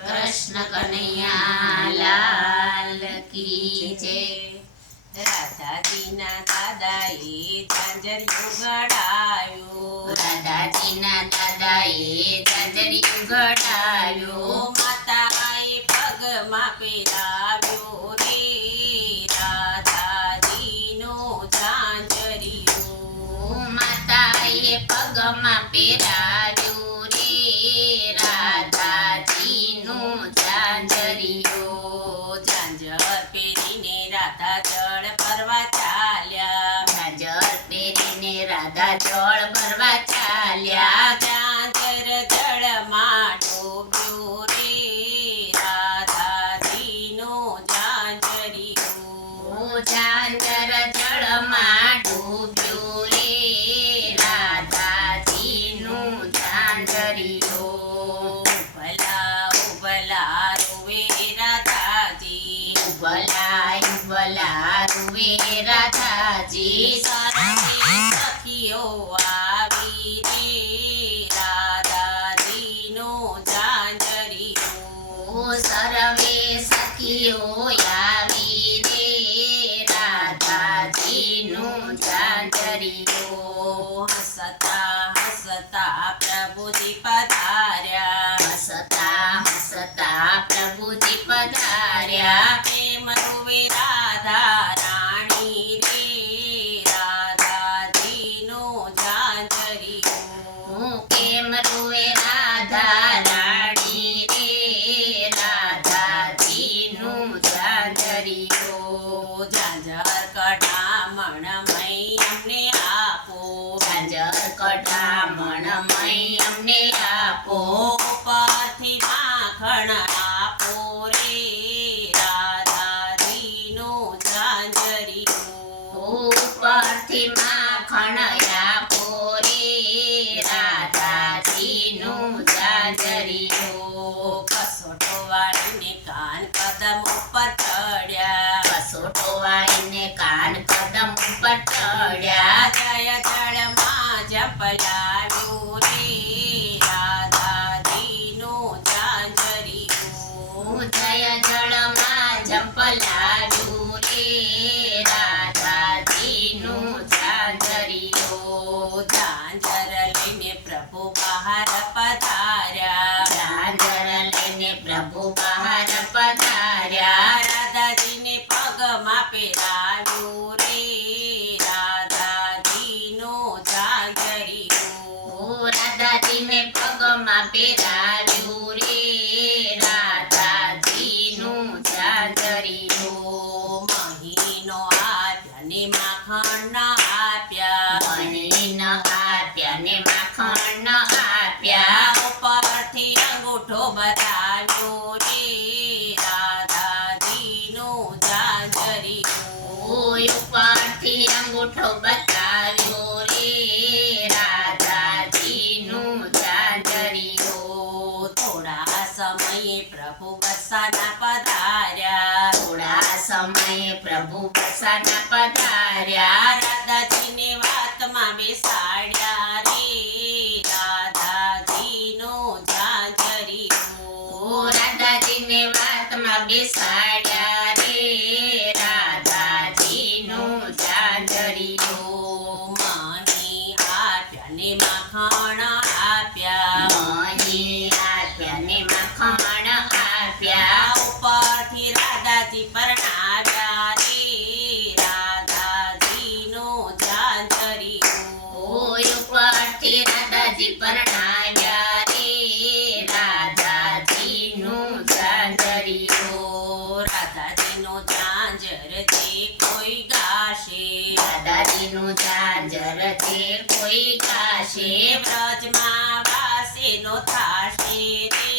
કૃષ્ણ કનૈયા લાલ કી જય. રાધાજીના દાદાએ ઝાંઝરિયું ઘડાયું, રાધાજીના દાદાએ ઝાંઝરિયું ઘડાયું, માતાએ પગમાં પહેરાવ્યો રે રાધાજીનું ઝાંઝરિયું. માતાએ પગમાં પહેરાવ્યું રે રાધાજીનું ઝાંઝરિયું. ઝાંઝર પહેરીને રાધા જળ ભરવા ચાલ્યા, ઝાંઝર પહેરીને રાધા જળ ભરવા ચાલ્યા, ઝાંઝર જળમાં ડૂબ્યું રે રાધાજીનું ઝાંઝરિયું. ઝાંઝર જળમાં ડૂબ્યું રે રાધાજીનું ઝાંઝરિયું. ઉભલા ઉભલા રોવે રાધાજી, ઉભલા ઉભલા રૂવે રાધાજી, સરસે સખીઓ આવી રે રાધાજીનું ઝાંઝરિયું. સર્વે સખીઓ આવી રે રાધાજીનું ઝાંઝરિયું. હસતા હસતા પ્રભુજી પધાર્યા, હસતા હસતા પ્રભુજી પધાર્યા, પ્રેમ રૂવે રાધા રાણી રે રાધાજીનું ઝાંઝરિયું. કેમ રૂવે રાધા રાણી રે રાધાજીનું ઝાંઝરિયું. ઝાંઝર કઢામણ મય અમને આપો, ઝાંઝર કઢામણ મય અમને આપો, ઉપરથી માખણ આપો રે રાધાજીનું ઝાંઝરિયું. ઉપરથી માખણ આપો રે રાધાજીનું ઝાંઝરિયું. કસોટો વાળીને કાન કદમ ઉપર ચડ્યા, કસોટો વાળીને કાન કદમ ઉપર ચડ્યા, જય જળમાં જપલાવ્યું રે રાધાજીનું ઝાંઝરિયું. જય જળમાં જંપલાવ્યું રે રાધાજીનું ઝાંઝરિયું. ઝાંઝર લઈને પ્રભુ બહાર પધાર્યા, ઝાંઝર લઈને પ્રભુ બહાર પધાર્યા, રાધાજીને પગમાં પહેરાવ્યું રે રાધાજીનું ઝાંઝરિયું. રાધાજીને પગમાં પહેરાવ્યું રે રાધાજીનું ઝાંઝરિયું. મહીનો આપ્યા ને માખણ આપ્યા, મણીન આપ્યા ને માખણ આપ્યા, ઉપરથી અંગૂઠો બતાવ્યો રે રાધાજીનું ઝાંઝરિયું. ઉપરથી અંગૂઠો બતાવ્યો રે રાધાજીનું ઝાંઝરિયું. થોડા સમયે પ્રભુ બસાના પધાર્યા, થોડા સમયે પ્રભુ બસાના પધાર્યા, રાધાજીને વાતમાં બેસાડ્યા રે રાધાજીનું ઝાંઝરિયું. રાધાજીને વાતમાં બેસાડ્યા રે રાધાજીનું ઝાંઝરિયું. મહી આપ્યા ને માખણ આપ્યા, મહી આપ્યા ને માખણ આપ્યા, ઉપરથી રાધાજી પરણાવ્યા રે રાધાજીનું ઝાંઝરિયું. ઉપરથી રાધાજી પરણાવ્યા રે રાધાજીનું ઝાંઝરિયું. રાધાજીનું ઝાંઝર જે કોઈ ગાશે, દાદાજીનું ઝાંઝર જે કોઈ ગાશે, વ્રજમાં વાસેનો થાશે રે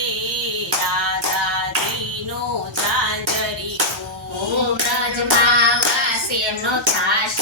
રાધાજીનું ઝાંઝરિયું. વ્રજમાં વાસેનો થાશે